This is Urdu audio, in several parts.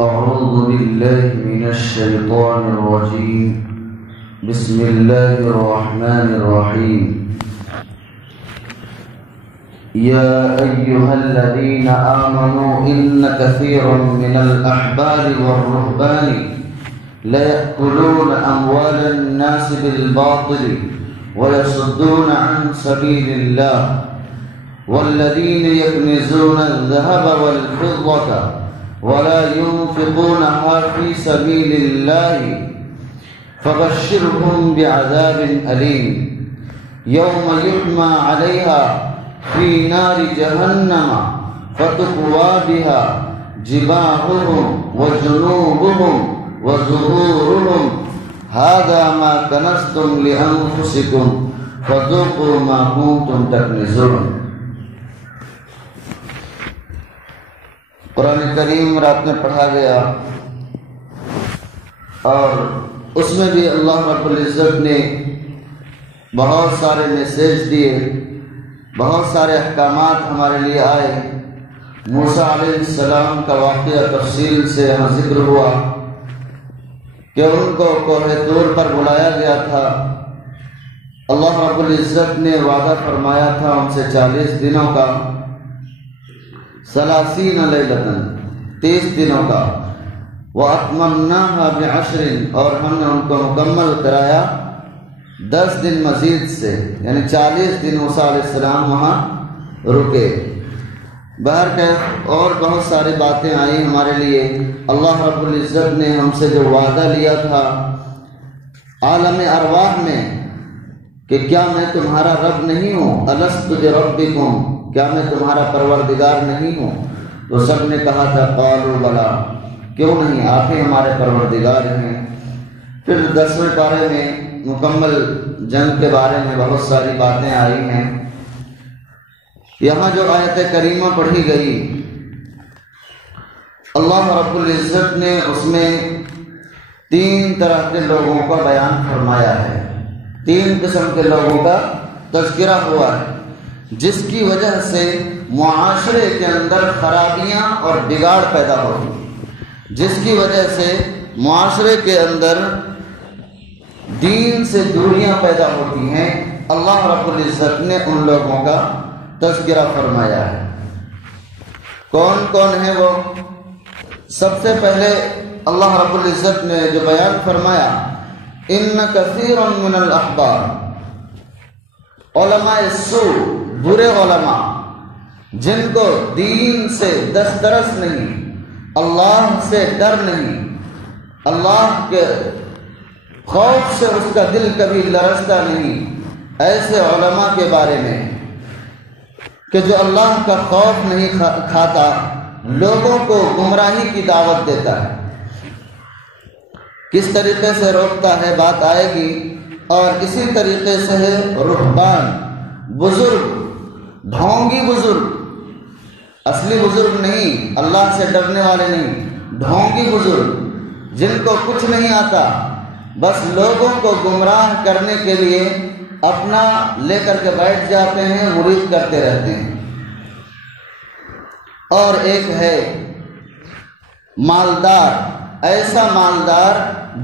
أعوذ بالله من الشيطان الرجيم. بسم الله الرحمن الرحيم. يا أيها الذين آمنوا إن كثيرا من الأحبار والرهبان ليأكلون أموال الناس بالباطل ويصدون عن سبيل الله والذين يكنزون الذهب والفضة ولا ينفقونها في سبيل الله فبشرهم بعذاب أليم يوم يحمى عليها في نار جهنم فتكوى بها جباههم وجنوبهم وظهورهم هذا ما كنزتم لأنفسكم فذوقوا ما كنتم تكنزون. قرآن کریم رات میں پڑھا گیا اور اس میں بھی اللہ رب العزت نے بہت سارے میسیج دیے، بہت سارے احکامات ہمارے لیے آئے. موسیٰ علیہ السلام کا واقعہ تفصیل سے یہاں ذکر ہوا کہ ان کو کوہ طور پر بلایا گیا تھا. اللہ رب العزت نے وعدہ فرمایا تھا ان سے 40 دنوں کا، 30 لیلۃً 30 دنوں کا، وَأَتْمَمْنَاهَا بِعَشْرٍ اور ہم نے ان کو مکمل کرایا 10 دن مزید سے، یعنی 40 دن موسیٰ علیہ السلام وہاں رکے. بہرکیف اور بہت ساری باتیں آئیں ہمارے لیے. اللہ رب العزت نے ہم سے جو وعدہ لیا تھا عالم ارواح میں کہ کیا میں تمہارا رب نہیں ہوں، الست بربکم، کیا میں تمہارا پروردگار نہیں ہوں؟ تو سب نے کہا تھا قالوا بلا، کیوں نہیں، آپ ہی ہمارے پروردگار ہیں. پھر 10ویں پارے میں مکمل جنگ کے بارے میں بہت ساری باتیں آئی ہیں. یہاں جو آیت کریمہ پڑھی گئی اللہ رب العزت نے اس میں 3 طرح کے لوگوں کا بیان فرمایا ہے، 3 قسم کے لوگوں کا تذکرہ ہوا ہے جس کی وجہ سے معاشرے کے اندر خرابیاں اور بگاڑ پیدا ہوتی، جس کی وجہ سے معاشرے کے اندر دین سے دوریاں پیدا ہوتی ہیں. اللہ رب العزت نے ان لوگوں کا تذکرہ فرمایا ہے. کون کون ہیں وہ؟ سب سے پہلے اللہ رب العزت نے جو بیان فرمایا ان کثیر من الاحبار، علماء السوء، برے علماء جن کو دین سے دسترس نہیں، اللہ سے ڈر نہیں، اللہ کے خوف سے اس کا دل کبھی لرزتا نہیں، ایسے علماء کے بارے میں کہ جو اللہ کا خوف نہیں کھاتا، لوگوں کو گمراہی کی دعوت دیتا ہے. کس طریقے سے روکتا ہے بات آئے گی. اور اسی طریقے سے ہے رہبان، بزرگ، ڈھونگی بزرگ، اصلی بزرگ نہیں، اللہ سے ڈرنے والے نہیں، ڈھونگی بزرگ جن کو کچھ نہیں آتا، بس لوگوں کو گمراہ کرنے کے لیے اپنا لے کر کے بیٹھ جاتے ہیں، مرید کرتے رہتے ہیں. اور ایک ہے مالدار، ایسا مالدار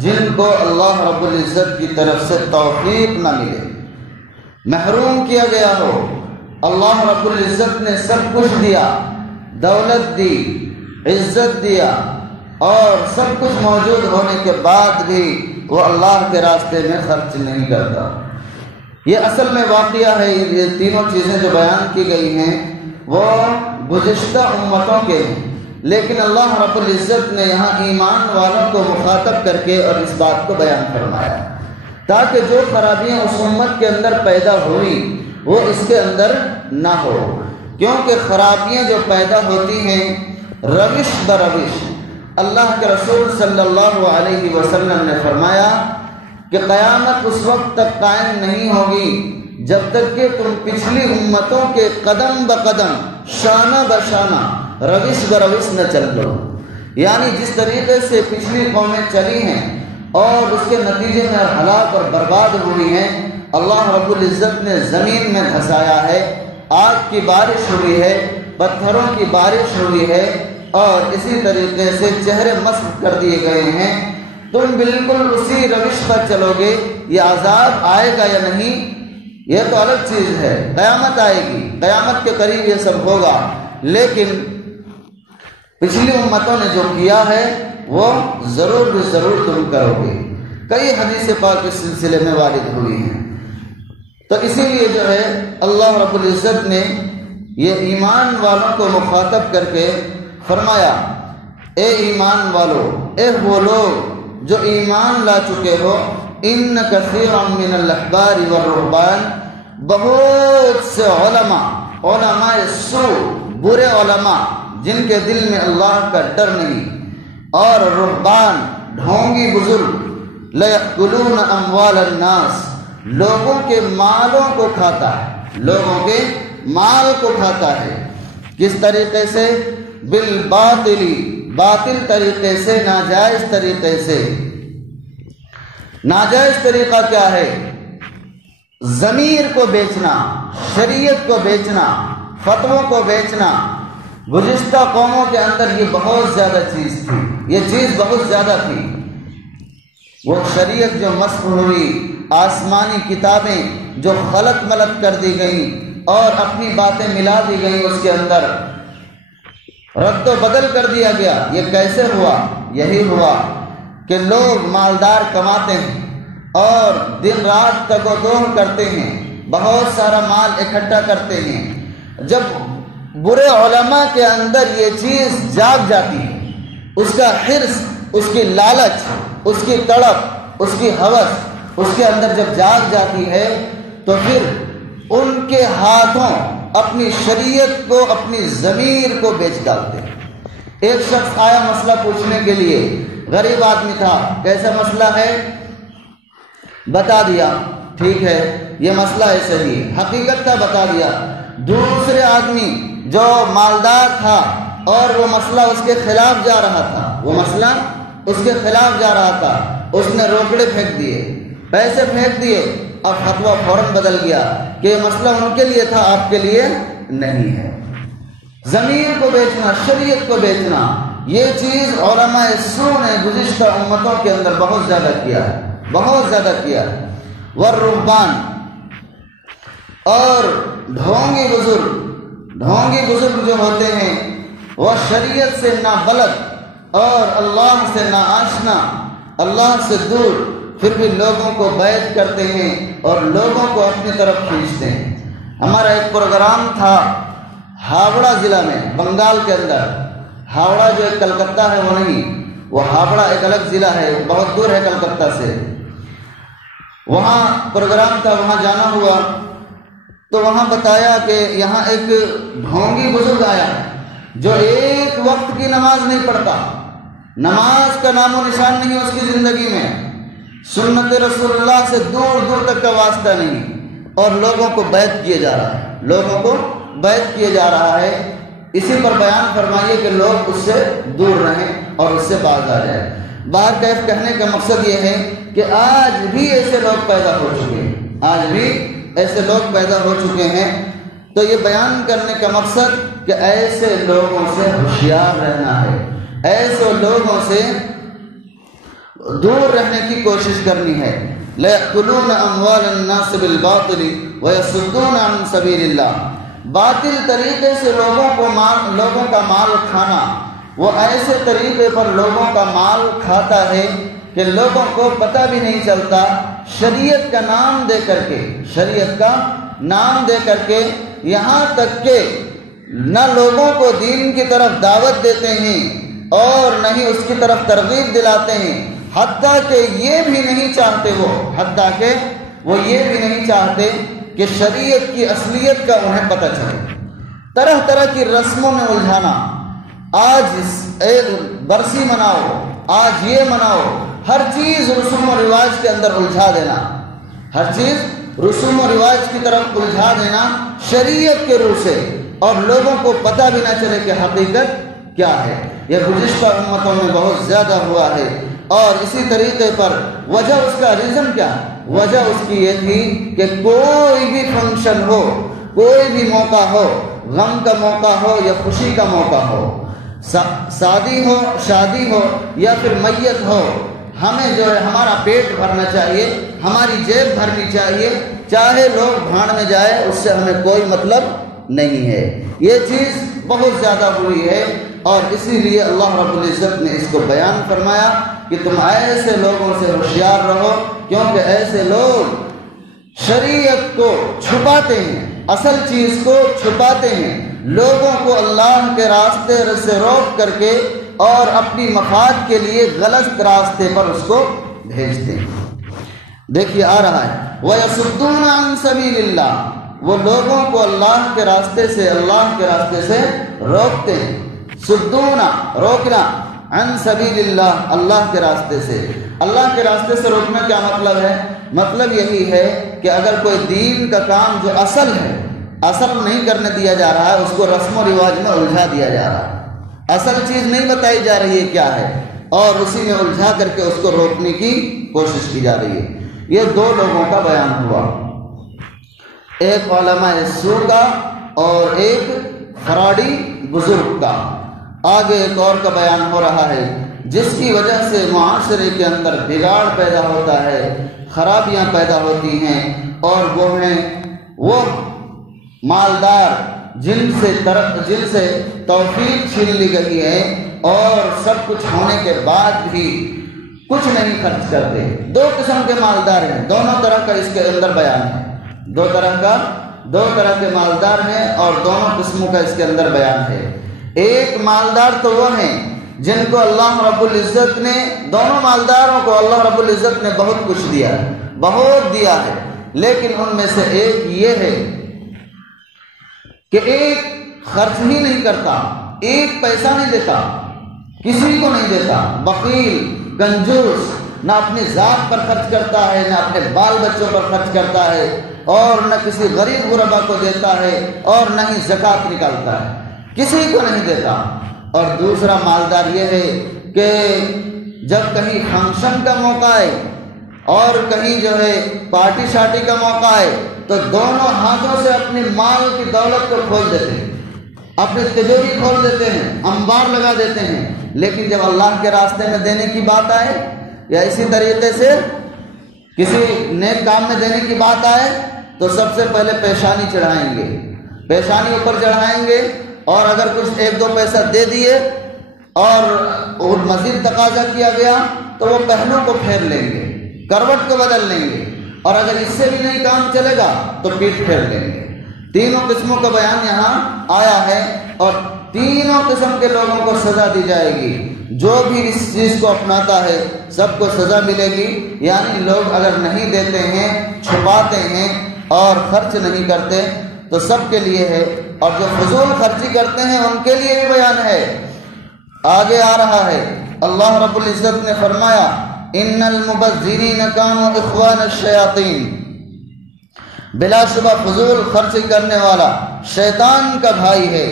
جن کو اللہ رب العزت کی طرف سے توفیق نہ ملے، محروم کیا گیا ہو. اللہ رب العزت نے سب کچھ دیا، دولت دی، عزت دیا، اور سب کچھ موجود ہونے کے بعد بھی وہ اللہ کے راستے میں خرچ نہیں کرتا. یہ اصل میں واقعہ ہے. یہ تینوں چیزیں جو بیان کی گئی ہیں وہ گزشتہ امتوں کے ہیں، لیکن اللہ رب العزت نے یہاں ایمان والوں کو مخاطب کر کے اور اس بات کو بیان فرمایا تاکہ جو خرابیاں اس امت کے اندر پیدا ہوئی وہ اس کے اندر نہ ہو. کیونکہ خرابیاں جو پیدا ہوتی ہیں روش بروش، اللہ کے رسول صلی اللہ علیہ وسلم نے فرمایا کہ قیامت اس وقت تک قائم نہیں ہوگی جب تک کہ تم پچھلی امتوں کے قدم بقدم، شانہ بشانہ، روش بروش نہ چل لو. یعنی جس طریقے سے پچھلی قومیں چلی ہیں اور اس کے نتیجے میں ہلاک اور برباد ہوئی ہیں، اللہ رب العزت نے زمین میں دھسایا ہے، آگ کی بارش ہوئی ہے، پتھروں کی بارش ہوئی ہے، اور اسی طریقے سے چہرے مسح کر دیے گئے ہیں، تم بالکل اسی روش پر چلو گے، یہ عذاب آئے گا یا نہیں یہ تو الگ چیز ہے، قیامت آئے گی، قیامت کے قریب یہ سب ہوگا، لیکن پچھلی امتوں نے جو کیا ہے وہ ضرور بھی ضرور تم کرو گے۔ کئی حدیث پاک اس سلسلے میں وارد ہوئی ہیں۔ تو اسی لیے جو ہے اللہ رب العزت نے یہ ایمان والوں کو مخاطب کر کے فرمایا، اے ایمان والو، اے وہ لوگ جو ایمان لا چکے ہو، ان کثیرا من الاحبار والرہبان، بہت سے علماء سوء، برے علماء جن کے دل میں اللہ کا ڈر نہیں، اور رہبان، ڈھونگی بزرگ، لَيَأْكُلُونَ أَمْوَالَ النَّاسِ، لوگوں کے مالوں کو کھاتا ہے، لوگوں کے مال کو کھاتا ہے۔ کس طریقے سے؟ بالباطل، باطل طریقے سے، ناجائز طریقے سے۔ ناجائز طریقہ کیا ہے؟ ضمیر کو بیچنا، شریعت کو بیچنا، فتووں کو بیچنا۔ گزشتہ قوموں کے اندر یہ بہت زیادہ چیز تھی، یہ چیز بہت زیادہ تھی۔ وہ شریعت جو مسخ ہوئی، آسمانی کتابیں جو خلط ملط کر دی گئیں اور اپنی باتیں ملا دی گئیں، اس کے اندر رد و بدل کر دیا گیا۔ یہ کیسے ہوا؟ یہی ہوا کہ لوگ مالدار کماتے ہیں اور دن رات تگ و دو کرتے ہیں، بہت سارا مال اکٹھا کرتے ہیں۔ جب برے علماء کے اندر یہ چیز جاگ جاتی ہے، اس کا حرص، اس کی لالچ، اس کی تڑپ، اس کی ہوس اس کے اندر جب جاگ جاتی ہے تو پھر ان کے ہاتھوں اپنی شریعت کو، اپنی ضمیر کو بیچ ڈالتے ہیں۔ ایک شخص آیا مسئلہ پوچھنے کے لیے، غریب آدمی تھا، کیسا مسئلہ ہے؟ بتا دیا، ٹھیک ہے یہ مسئلہ ایسے ہی، حقیقت کا بتا دیا۔ دوسرے آدمی جو مالدار تھا اور وہ مسئلہ اس کے خلاف جا رہا تھا، وہ مسئلہ اس کے خلاف جا رہا تھا، اس نے روکڑے پھینک دیے، پیسے پھینک دیے، اور فتویٰ فوراً بدل گیا کہ یہ مسئلہ ان کے لیے تھا، آپ کے لیے نہیں ہے۔ ضمیر کو بیچنا، شریعت کو بیچنا، یہ چیز علماء سوء نے گزشتہ امتوں کے اندر بہت زیادہ کیا ہے، بہت زیادہ کیا ہے۔ والرہبان، اور ڈھونگی بزرگ جو ہوتے ہیں وہ شریعت سے نابلد اور اللہ سے ناآشنا، اللہ سے دور، پھر بھی لوگوں کو بیعت کرتے ہیں اور لوگوں کو اپنی طرف کھینچتے ہیں۔ ہمارا ایک پروگرام تھا ہاوڑہ ضلع میں، بنگال کے اندر۔ ہاوڑہ جو ایک کلکتہ ہے وہ نہیں، وہ ہاوڑہ ایک الگ ضلع ہے، بہت دور ہے کلکتہ سے۔ وہاں پروگرام تھا، وہاں جانا ہوا تو وہاں بتایا کہ یہاں ایک ڈھونگی بزرگ آیا جو ایک وقت کی نماز نہیں پڑھتا، نماز کا نام و نشان نہیں اس کی زندگی میں، سنت رسول اللہ سے دور دور تک کا واسطہ نہیں، اور لوگوں کو بیعت کیے جا رہا ہے، لوگوں کو بیعت کیے جا رہا ہے۔ اسی پر بیان فرمائیے کہ لوگ اس سے دور رہیں اور اس سے باز آ جائیں۔ باہر کیف کہنے کا مقصد یہ ہے کہ آج بھی ایسے لوگ پیدا ہو چکے ہیں، آج بھی ایسے لوگ پیدا ہو چکے ہیں۔ تو یہ بیان کرنے کا مقصد کہ ایسے لوگوں سے ہوشیار رہنا ہے، ایسے لوگوں سے دور رہنے کی کوشش کرنی ہے۔ لَيَأْكُلُونَ أَمْوَالَ النَّاسِ بِالْبَاطِلِ وَيَصُدُّونَ عَنْ سَبِيلِ اللَّهِ، باطل طریقے سے لوگوں کا مال کھانا، وہ ایسے طریقے پر لوگوں کا مال کھاتا ہے کہ لوگوں کو پتہ بھی نہیں چلتا، شریعت کا نام دے کر کے، شریعت کا نام دے کر کے، یہاں تک کہ نہ لوگوں کو دین کی طرف دعوت دیتے ہیں اور نہ ہی اس کی طرف ترغیب دلاتے ہیں، حتیٰ کہ یہ بھی نہیں چاہتے وہ یہ بھی نہیں چاہتے کہ شریعت کی اصلیت کا انہیں پتہ چلے۔ طرح طرح کی رسموں میں الجھانا، آج ایک برسی مناؤ، آج یہ مناؤ، ہر چیز رسوم و رواج کے اندر الجھا دینا، ہر چیز رسوم و رواج کی طرف الجھا دینا شریعت کے روح سے، اور لوگوں کو پتہ بھی نہ چلے کہ حقیقت کیا ہے۔ یہ گزشتہ امتوں میں بہت زیادہ ہوا ہے، اور اسی طریقے پر وجہ اس کا ریزن کیا ہے؟ وجہ اس کی یہ تھی کہ کوئی بھی فنکشن ہو، کوئی بھی موقع ہو، غم کا موقع ہو یا خوشی کا موقع ہو، شادی ہو یا پھر میت ہو، ہمیں جو ہے ہمارا پیٹ بھرنا چاہیے، ہماری جیب بھرنی چاہیے، چاہے لوگ بھاڑ میں جائے، اس سے ہمیں کوئی مطلب نہیں ہے۔ یہ چیز بہت زیادہ بری ہے، اور اسی لیے اللہ رب العزت نے اس کو بیان فرمایا کہ تم ایسے لوگوں سے ہوشیار رہو، کیونکہ ایسے لوگ شریعت کو چھپاتے ہیں، اصل چیز کو چھپاتے ہیں، لوگوں کو اللہ کے راستے سے روک کر کے اور اپنی مفاد کے لیے غلط راستے پر اس کو بھیجتے ہیں۔ دیکھیے آ رہا ہے وَيَصُدُّونَ عَن سَبِيلِ اللَّهِ، وہ لوگوں کو اللہ کے راستے سے روکتے ہیں۔ سدونا، روکنا، عن سبیل اللہ، اللہ کے راستے سے۔ اللہ کے راستے سے روکنا کیا مطلب ہے؟ مطلب یہی ہے کہ اگر کوئی دین کا کام جو اصل ہے، اصل نہیں کرنے دیا جا رہا ہے، اس کو رسم و رواج میں الجھا دیا جا رہا ہے، اصل چیز نہیں بتائی جا رہی ہے کیا ہے، اور اسی میں الجھا کر کے اس کو روکنے کی کوشش کی جا رہی ہے۔ یہ دو لوگوں کا بیان ہوا، ایک علماء سو کا اور ایک فراڈی بزرگ کا۔ آگے ایک اور کا بیان ہو رہا ہے جس کی وجہ سے معاشرے کے اندر بگاڑ پیدا ہوتا ہے، خرابیاں پیدا ہوتی ہیں، اور وہ ہیں وہ مالدار جن سے توفیق چھین لی گئی ہے، اور سب کچھ ہونے کے بعد بھی کچھ نہیں خرچ کرتے۔ دو قسم کے مالدار ہیں، دونوں طرح کا اس کے اندر بیان ہے، دو طرح کے مالدار ہیں، اور دونوں قسموں کا اس کے اندر بیان ہے۔ ایک مالدار تو وہ ہیں جن کو اللہ رب العزت نے، دونوں مالداروں کو اللہ رب العزت نے بہت کچھ دیا، بہت دیا ہے، لیکن ان میں سے ایک یہ ہے کہ ایک خرچ ہی نہیں کرتا، ایک پیسہ نہیں دیتا، کسی کو نہیں دیتا، بخیل، کنجوس، نہ اپنی ذات پر خرچ کرتا ہے، نہ اپنے بال بچوں پر خرچ کرتا ہے، اور نہ کسی غریب غربا کو دیتا ہے، اور نہ ہی زکوٰۃ نکالتا ہے، کسی کو نہیں دیتا۔ اور دوسرا مالدار یہ ہے کہ جب کہیں فنکشن کا موقع ہے اور کہیں جو ہے پارٹی شارٹی کا موقع ہے، تو دونوں ہاتھوں سے اپنی مال کی دولت کو کھول دیتے ہیں، اپنی تجوری کھول دیتے ہیں، انبار لگا دیتے ہیں، لیکن جب اللہ کے راستے میں دینے کی بات آئے، یا اسی طریقے سے کسی نیک کام میں دینے کی بات آئے، تو سب سے پہلے پیشانی چڑھائیں گے، پیشانی اوپر چڑھائیں گے، اور اگر کچھ ایک دو پیسہ دے دیے اور مزید تقاضا کیا گیا تو وہ پہلو کو پھیر لیں گے، کروٹ کو بدل لیں گے، اور اگر اس سے بھی نہیں کام چلے گا تو پیٹ پھیر لیں گے۔ تینوں قسموں کا بیان یہاں آیا ہے، اور تینوں قسم کے لوگوں کو سزا دی جائے گی۔ جو بھی اس چیز کو اپناتا ہے سب کو سزا ملے گی، یعنی لوگ اگر نہیں دیتے ہیں، چھپاتے ہیں اور خرچ نہیں کرتے تو سب کے لیے ہے، اور جو فضول خرچی کرتے ہیں ان کے لیے بھی بیان ہے۔ آگے آ رہا ہے اللہ رب العزت نے فرمایا ان المبذرین کانوا اخوان الشیاطین، بلا شبہ فضول خرچی کرنے والا شیطان کا بھائی ہے۔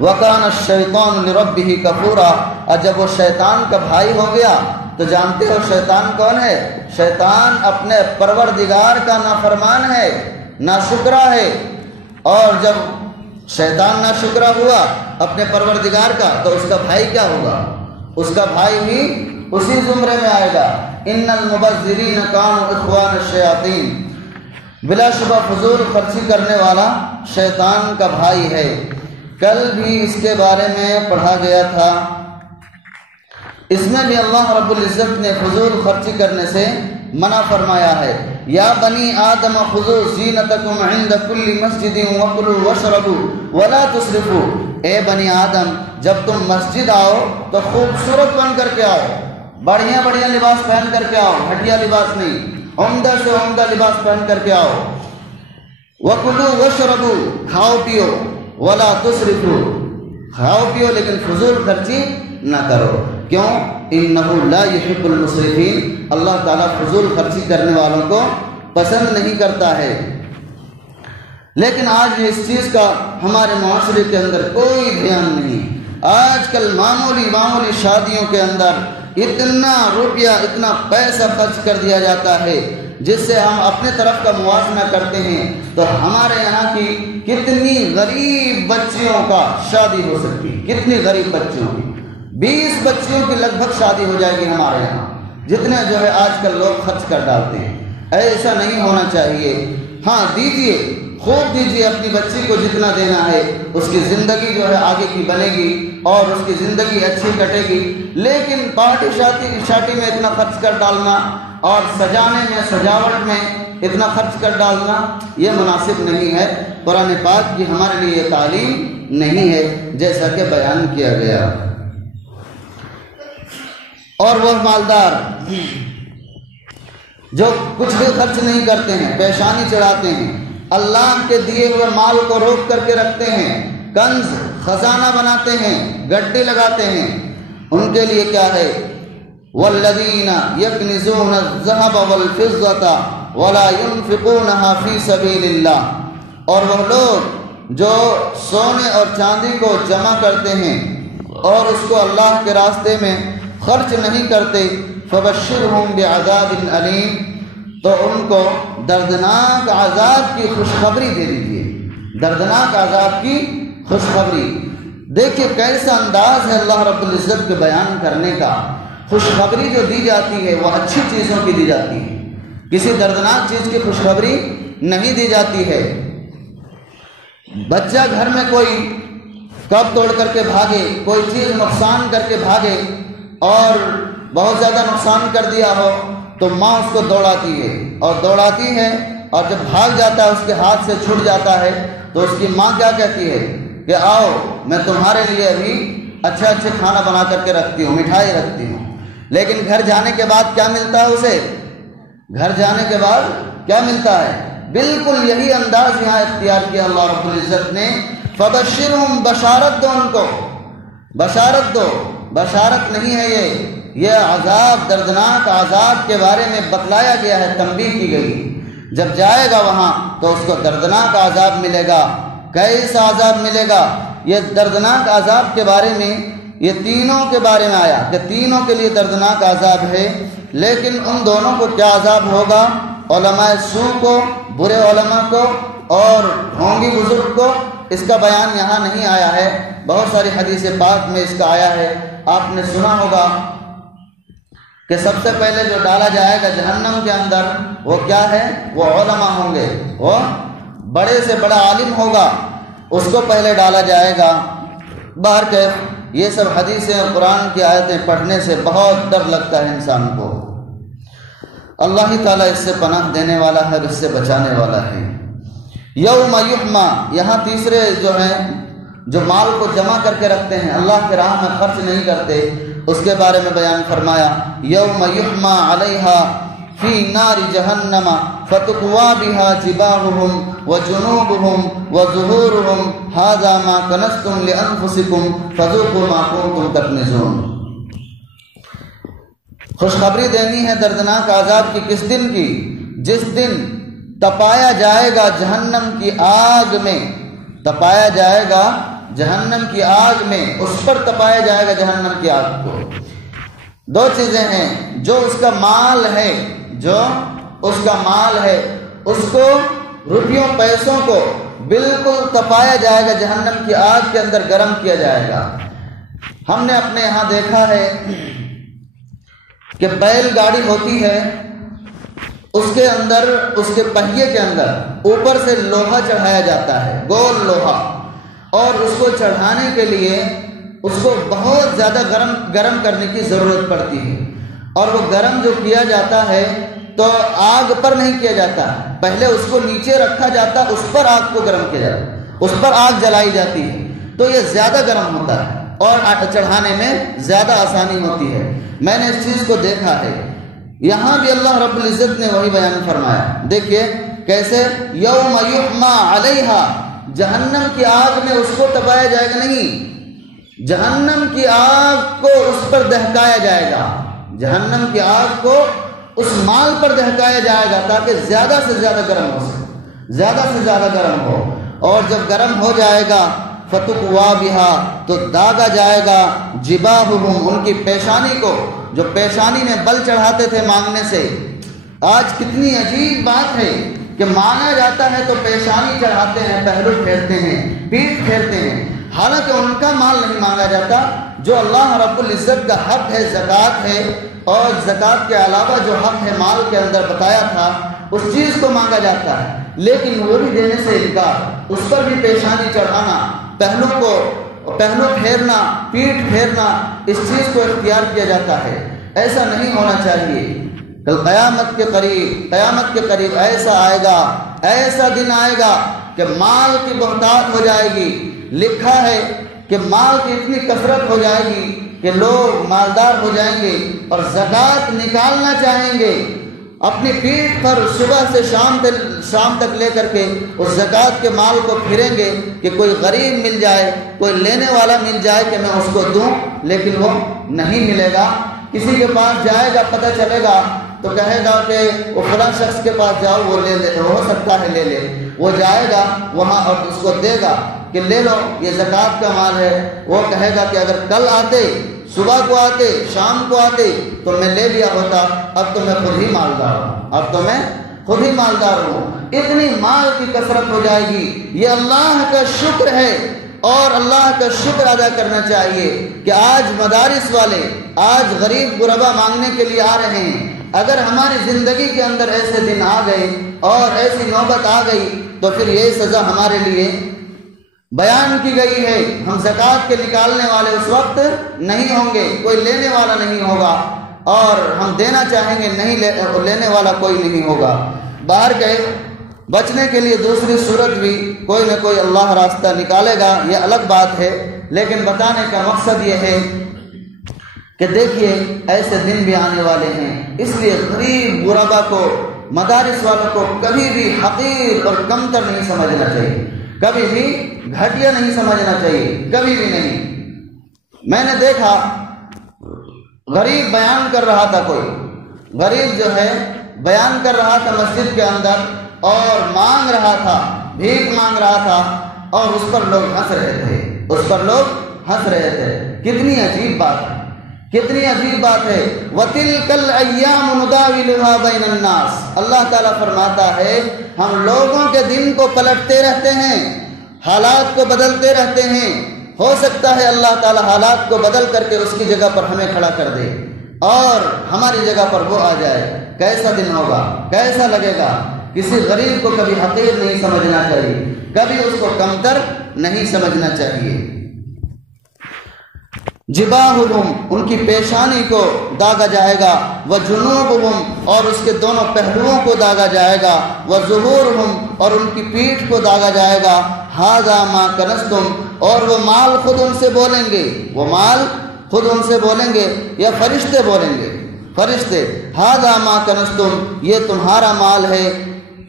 وَكَانَ الشَّيْطَانُ لِرَبِّهِ كَفُورًا، اور جب وہ شیطان کا بھائی ہو گیا تو جانتے ہو شیطان کون ہے؟ شیطان اپنے پروردگار کا نافرمان ہے، ناشکرا ہے، اور جب شیطان ناشکرا ہوا اپنے پروردگار کا تو اس کا بھائی کیا ہوگا؟ اس کا بھائی بھی اسی زمرے میں آئے گا۔ ان المبذرین کانوا اخوان الشیاطین، بلا شبہ فضول خرچی کرنے والا شیطان کا بھائی ہے۔ کل بھی اس کے بارے میں پڑھا گیا تھا، اس میں بھی اللہ رب العزت نے فضول خرچی کرنے سے منع فرمایا ہے۔ یا بنی آدم خذوا زینتکم عند کل مسجد وکلوا واشربوا ولا تسرفوا، اے بنی آدم جب تم مسجد آؤ تو خوبصورت بن کر کے آؤ، بڑھیا بڑھیا لباس پہن کر کے آؤ، گھٹیا لباس نہیں، عمدہ سے عمدہ لباس پہن کر کے آؤ۔ وکلوا واشربوا، کھاؤ پیو، ولا تسرفوا، کھاؤ پیو لیکن فضول خرچی نہ کرو، کیوں؟ انہ لا یحب المسرفین، اللہ تعالیٰ فضول خرچی کرنے والوں کو پسند نہیں کرتا ہے۔ لیکن آج اس چیز کا ہمارے معاشرے کے اندر کوئی دھیان نہیں۔ آج کل معمولی شادیوں کے اندر اتنا روپیہ، اتنا پیسہ خرچ کر دیا جاتا ہے، جس سے ہم اپنے طرف کا موازنہ کرتے ہیں تو ہمارے یہاں کی کتنی غریب بچیوں کا شادی ہو سکتی، کتنی غریب بچیوں کی، 20 بچیوں کی لگ بھگ شادی ہو جائے گی ہمارے یہاں، جتنے جو ہے آج کل لوگ خرچ کر ڈالتے ہیں۔ ایسا نہیں ہونا چاہیے۔ ہاں دیجئے، خوب دیجئے، اپنی بچی کو جتنا دینا ہے، اس کی زندگی جو ہے آگے کی بنے گی اور اس کی زندگی اچھی کٹے گی، لیکن پارٹی شادی میں اتنا خرچ کر ڈالنا اور سجانے میں، سجاوٹ میں اتنا خرچ کر ڈالنا یہ مناسب نہیں ہے۔ قرآن پاک کی ہمارے لیے یہ تعلیم نہیں ہے جیسا کہ بیان کیا گیا۔ اور وہ مالدار جو کچھ بھی خرچ نہیں کرتے ہیں، پیشانی چڑھاتے ہیں، اللہ کے دیے ہوئے مال کو روک کر کے رکھتے ہیں، کنز خزانہ بناتے ہیں، گڈی لگاتے ہیں، ان کے لیے کیا ہے؟ والذین یکنزون الذهب والفضة ولا ينفقونها فی سبیل اللہ، اور وہ لوگ جو سونے اور چاندی کو جمع کرتے ہیں اور اس کو اللہ کے راستے میں خرچ نہیں کرتے، فبشرہم بعذاب علیم، تو ان کو دردناک عذاب کی خوشخبری دے دیجیے، دردناک عذاب کی خوشخبری۔ دیکھیے کیسا انداز ہے اللہ رب العزت کے بیان کرنے کا۔ خوشخبری جو دی جاتی ہے وہ اچھی چیزوں کی دی جاتی ہے، کسی دردناک چیز کی خوشخبری نہیں دی جاتی ہے۔ بچہ گھر میں کوئی کب توڑ کر کے بھاگے، کوئی چیز نقصان کر کے بھاگے اور بہت زیادہ نقصان کر دیا ہو تو ماں اس کو دوڑاتی ہے اور دوڑاتی ہے، اور جب بھاگ جاتا ہے، اس کے ہاتھ سے چھوٹ جاتا ہے، تو اس کی ماں کیا کہتی ہے کہ آؤ میں تمہارے لیے ابھی اچھا کھانا بنا کر کے رکھتی ہوں، مٹھائی رکھتی ہوں۔ لیکن گھر جانے کے بعد کیا ملتا ہے اسے؟ گھر جانے کے بعد کیا ملتا ہے؟ بالکل یہی انداز یہاں اختیار کیا اللہ رب العزت نے۔ فبشرہم، بشارت دو ان کو، بشارت دو، بشارت نہیں ہے یہ عذاب، دردناک عذاب کے بارے میں بتلایا گیا ہے، تنبیہ کی گئی۔ جب جائے گا وہاں تو اس کو دردناک عذاب ملے گا۔ کیسا عذاب ملے گا؟ یہ دردناک عذاب کے بارے میں یہ تینوں کے بارے میں آیا کہ تینوں کے لیے دردناک عذاب ہے، لیکن ان دونوں کو کیا عذاب ہوگا؟ علماء سوء کو، برے علماء کو اور ڈھونگی بزرگ کو، اس کا بیان یہاں نہیں آیا ہے، بہت ساری حدیث پاک میں اس کا آیا ہے۔ آپ نے سنا ہوگا کہ سب سے پہلے جو ڈالا جائے گا جہنم کے اندر وہ کیا ہے؟ وہ علماء ہوں گے، وہ بڑے سے بڑا عالم ہوگا، اس کو پہلے ڈالا جائے گا۔ باہر کے یہ سب حدیثیں اور قرآن کی آیتیں پڑھنے سے بہت ڈر لگتا ہے انسان کو۔ اللہ ہی تعالیٰ اس سے پناہ دینے والا ہے، اس سے بچانے والا ہے۔ یوم یحما، یہاں تیسرے جو ہیں جو مال کو جمع کر کے رکھتے ہیں، اللہ کی راہ میں خرچ نہیں کرتے، اس کے بارے میں بیان فرمایا یوم یحما علیہا فی نار جہنم فتقوا بها جباہہم وجنوبہم وظہورہم ھذا ما کنزتم لانفسکم فذوقوا ما کنتم تکنزون۔ خوشخبری دینی ہے دردناک عذاب کی، کس دن کی؟ جس دن تپایا جائے گا جہنم کی آگ میں، تپایا جائے گا جہنم کی آگ میں، اس پر تپایا جائے گا جہنم کی آگ کو۔ دو چیزیں ہیں، جو اس کا مال ہے، جو اس کا مال ہے اس کو، روپیوں پیسوں کو بالکل تپایا جائے گا جہنم کی آگ کے اندر، گرم کیا جائے گا۔ ہم نے اپنے یہاں دیکھا ہے کہ بیل گاڑی ہوتی ہے، اس کے اندر، اس کے پہیے کے اندر اوپر سے لوہا چڑھایا جاتا ہے، گول لوہا، اور اس کو چڑھانے کے لیے اس کو بہت زیادہ گرم کرنے کی ضرورت پڑتی ہے، اور وہ گرم جو کیا جاتا ہے تو آگ پر نہیں کیا جاتا، پہلے اس کو نیچے رکھا جاتا، اس پر آگ کو گرم کیا جاتا، اس پر آگ جلائی جاتی ہے، تو یہ زیادہ گرم ہوتا ہے اور چڑھانے میں زیادہ آسانی ہوتی ہے۔ میں نے اس چیز کو دیکھا ہے، یہاں بھی اللہ رب العزت نے وہی بیان فرمایا۔ دیکھیے کیسے، یوم یحما علیہا، جہنم کی آگ میں اس کو تپایا جائے گا نہیں، جہنم کی آگ کو اس پر دہکایا جائے گا، جہنم کی آگ کو اس مال پر دہکایا جائے گا تاکہ زیادہ سے زیادہ گرم ہو سکے، زیادہ سے زیادہ گرم ہو، اور جب گرم ہو جائے گا فتقوا بہا، تو داغا جائے گا جباہہم، ان کی پیشانی کو، جو پیشانی میں بل چڑھاتے تھے مانگنے سے، آج کتنی عجیب بات ہے کہ مانگا جاتا ہے تو پیشانی چڑھاتے ہیں، پہلو پھیرتے ہیں، پیٹھ پھیرتے ہیں، حالانکہ ان کا مال نہیں مانگا جاتا جو اللہ رب العزت کا حق ہے، زکوٰۃ ہے، اور زکوٰۃ کے علاوہ جو حق ہے مال کے اندر بتایا تھا اس چیز کو مانگا جاتا ہے، لیکن وہ بھی دینے سے انکار، اس پر بھی پیشانی چڑھانا، پہلو پھیرنا، پیٹھ پھیرنا، اس چیز کو اختیار کیا جاتا ہے۔ ایسا نہیں ہونا چاہیے۔ کل قیامت کے قریب ایسا آئے گا، ایسا دن آئے گا کہ مال کی بہتات ہو جائے گی۔ لکھا ہے کہ مال کی اتنی کثرت ہو جائے گی کہ لوگ مالدار ہو جائیں گے اور زکوٰۃ نکالنا چاہیں گے، اپنی پیٹھ پر صبح سے شام تک لے کر کے اس زکوٰۃ کے مال کو پھریں گے کہ کوئی غریب مل جائے، کوئی لینے والا مل جائے کہ میں اس کو دوں، لیکن وہ نہیں ملے گا۔ کسی کے پاس جائے گا، پتہ چلے گا تو کہے گا کہ وہ فلاں شخص کے پاس جاؤ، وہ لے لے، ہو سکتا ہے لے لے۔ وہ جائے گا وہاں اور اس کو دے گا کہ لے لو، یہ زکوٰۃ کا مال ہے۔ وہ کہے گا کہ اگر کل آتے، صبح کو آتے، شام کو آتے تو میں لے لیا ہوتا، اب تو میں خود ہی مالدار ہوں۔ اتنی مال کی کثرت ہو جائے گی۔ یہ اللہ کا شکر ہے، اور اللہ کا شکر ادا کرنا چاہیے کہ آج مدارس والے، آج غریب غربا مانگنے کے لیے آ رہے ہیں۔ اگر ہماری زندگی کے اندر ایسے دن آ گئے اور ایسی نوبت آ گئی تو پھر یہ سزا ہمارے لیے بیان کی گئی ہے۔ ہم زکوٰۃ کے نکالنے والے اس وقت نہیں ہوں گے، کوئی لینے والا نہیں ہوگا، اور ہم دینا چاہیں گے، نہیں لینے والا کوئی نہیں ہوگا۔ باہر گئے بچنے کے لیے دوسری صورت بھی کوئی نہ کوئی اللہ راستہ نکالے گا، یہ الگ بات ہے، لیکن بتانے کا مقصد یہ ہے کہ دیکھیے ایسے دن بھی آنے والے ہیں۔ اس لیے غریب غربا کو، مدارس والوں کو کبھی بھی حقیر اور کمتر نہیں سمجھنا چاہیے، کبھی بھی گھٹیا نہیں سمجھنا چاہیے، کبھی بھی نہیں۔ میں نے دیکھا غریب بیان کر رہا تھا، کوئی غریب جو ہے بیان کر رہا تھا مسجد کے اندر اور مانگ رہا تھا، بھیک مانگ رہا تھا، اور اس پر لوگ ہنس رہے تھے۔ کتنی عجیب بات ہے، کتنی عجیب بات ہے۔ وَتِلْكَ الْأَيَّامُ نُدَاوِلُهَا بَيْنَ النَّاسِ، اللہ تعالیٰ فرماتا ہے ہم لوگوں کے دن کو پلٹتے رہتے ہیں، حالات کو بدلتے رہتے ہیں۔ ہو سکتا ہے اللہ تعالیٰ حالات کو بدل کر کے اس کی جگہ پر ہمیں کھڑا کر دے اور ہماری جگہ پر وہ آ جائے۔ کیسا دن ہوگا، کیسا لگے گا۔ کسی غریب کو کبھی حقیر نہیں سمجھنا چاہیے، کبھی اس کو کمتر نہیں سمجھنا چاہیے۔ جباہہم، ان کی پیشانی کو داغا جائے گا، وجنوبہم، اور اس کے دونوں پہلوؤں کو داغا جائے گا، وظہورہم، اور ان کی پیٹھ کو داغا جائے گا، ھذا ما کنزتم، اور وہ مال خود ان سے بولیں گے، وہ مال خود ان سے بولیں گے یا فرشتے بولیں گے، فرشتے، ھذا ما کنزتم، یہ تمہارا مال ہے،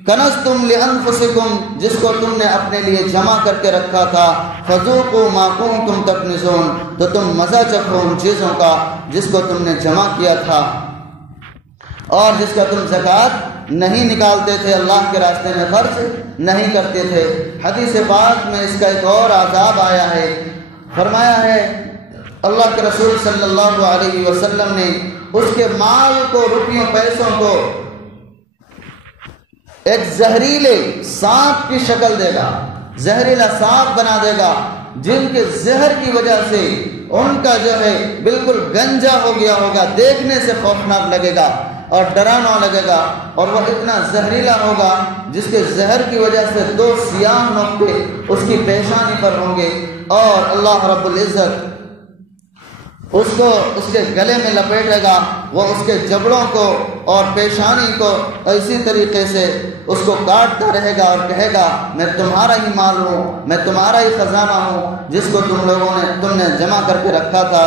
کنزتم لانفسکم، جس کو تم نے اپنے لیے جمع کر کے رکھا تھا، فذوقوا ما کنتم تکنزون، تو تم مزہ چکھو ان چیزوں کا جس کو تم نے جمع کیا تھا اور جس کا تم زکوٰۃ نہیں نکالتے تھے، اللہ کے راستے میں خرچ نہیں کرتے تھے۔ حدیث پاک میں اس کا ایک اور عذاب آیا ہے، فرمایا ہے اللہ کے رسول صلی اللہ علیہ وسلم نے اس کے مال کو، روپیوں پیسوں کو ایک زہریلے سانپ کی شکل دے گا، زہریلا سانپ بنا دے گا، جن کے زہر کی وجہ سے ان کا جو ہے بالکل گنجا ہو گیا ہوگا، دیکھنے سے خوفناک لگے گا اور ڈرانا لگے گا، اور وہ اتنا زہریلا ہوگا جس کے زہر کی وجہ سے 2 سیاہ نقطے اس کی پیشانی پر ہوں گے، اور اللہ رب العزت اس کو اس کے گلے میں لپیٹے گا، وہ اس کے جبڑوں کو اور پیشانی کو اسی طریقے سے اس کو کاٹتا رہے گا اور کہے گا میں تمہارا ہی مال ہوں، میں تمہارا ہی خزانہ ہوں جس کو تم نے جمع کر کے رکھا تھا۔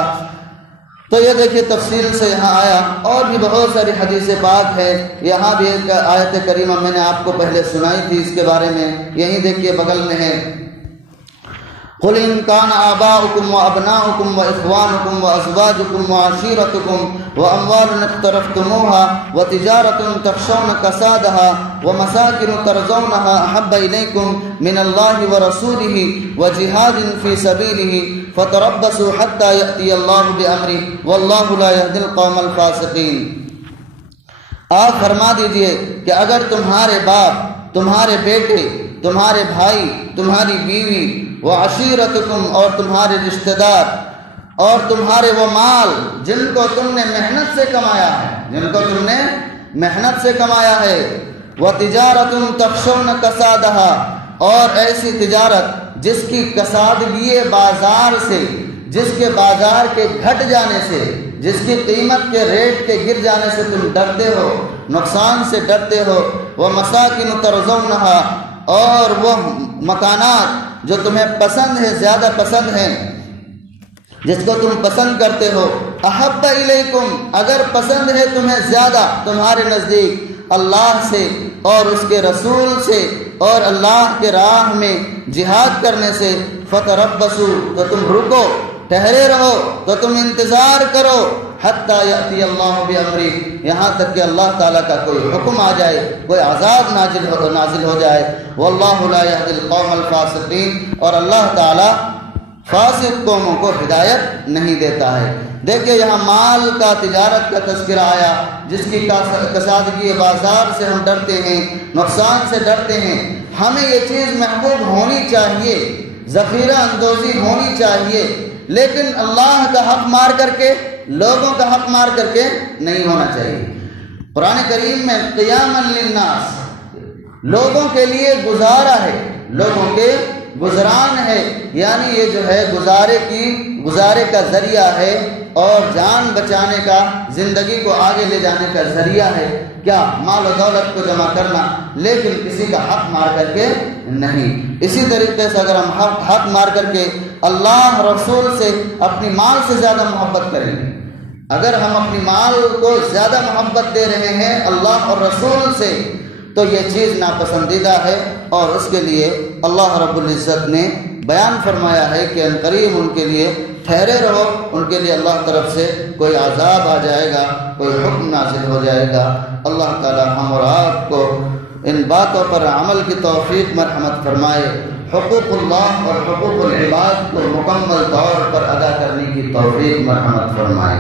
تو یہ دیکھیے تفصیل سے یہاں آیا، اور بھی بہت ساری حدیث پاک ہے، یہاں بھی ایک آیت کریمہ میں نے آپ کو پہلے سنائی تھی اس کے بارے میں، یہی دیکھیے بغل میں ہے، قل ان كان آباؤكم وابناؤكم واخوانكم وازواجكم وعشيرتكم واموال اقترفتموها وتجارة تخشون كسادها ومساكن ترضونها احب اليكم من الله ورسوله وجهاد في سبيله فتربصوا حتى يأتي الله بأمره والله لا يهدي القوم الفاسقين۔ آپ فرما دیجئے کہ اگر تمہارے باپ، تمہارے بیٹے، تمہارے بھائی، تمہاری بیوی، وعشیرتکم اور تمہارے رشتہ دار، اور تمہارے وہ مال جن کو تم نے محنت سے کمایا ہے، وَتِجَارَةٌ تَخْشَوْنَ كَسَادَهَا، اور ایسی تجارت جس کی کسادگی بازار سے، جس کے بازار کے گھٹ جانے سے، جس کی قیمت کے ریٹ کے گر جانے سے تم ڈرتے ہو، نقصان سے ڈرتے ہو، وَمَسَاكِنُ تَرْضَوْنَهَا، اور وہ مکانات جو تمہیں پسند ہیں، زیادہ پسند ہیں، جس کو تم پسند کرتے ہو، احب الیکم، اگر پسند ہے تمہیں زیادہ تمہارے نزدیک اللہ سے اور اس کے رسول سے اور اللہ کے راہ میں جہاد کرنے سے، فتربصوا، تو تم رکو، ٹھہرے رہو، تو تم انتظار کرو، حتی یأتی اللہ بامرہ، یہاں تک کہ اللہ تعالیٰ کا کوئی حکم آ جائے، کوئی عذاب نازل ہو جائے، واللہ لا یہدی القوم الفاسقین، اور اللہ تعالیٰ فاسق قوموں کو ہدایت نہیں دیتا ہے۔ دیکھیں یہاں مال کا، تجارت کا تذکرہ آیا، جس کی کسادگی بازار سے ہم ڈرتے ہیں، نقصان سے ڈرتے ہیں۔ ہمیں یہ چیز محبوب ہونی چاہیے، ذخیرہ اندوزی ہونی چاہیے، لیکن اللہ کا حق مار کر کے، لوگوں کا حق مار کر کے نہیں ہونا چاہیے۔ قرآن کریم میں قیاما للناس، لوگوں کے لیے گزارا ہے، لوگوں کے گزران ہے، یعنی یہ جو ہے گزارے کا ذریعہ ہے اور جان بچانے کا، زندگی کو آگے لے جانے کا ذریعہ ہے، کیا مال و دولت کو جمع کرنا، لیکن کسی کا حق مار کر کے نہیں۔ اسی طریقے سے اگر ہم حق مار کر کے اللہ رسول سے، اپنی مال سے زیادہ محبت کریں گے، اگر ہم اپنی مال کو زیادہ محبت دے رہے ہیں اللہ اور رسول سے، تو یہ چیز ناپسندیدہ ہے، اور اس کے لیے اللہ رب العزت نے بیان فرمایا ہے کہ ان قریب ان کے لیے ٹھہرے رہو، ان کے لیے اللہ طرف سے کوئی عذاب آ جائے گا، کوئی حکم نازل ہو جائے گا۔ اللہ تعالی ہم اور آپ کو ان باتوں پر عمل کی توفیق مرحمت فرمائے، حقوق اللہ اور حقوق العباد کو مکمل طور پر ادا کرنے کی توفیق مرحمت فرمائے۔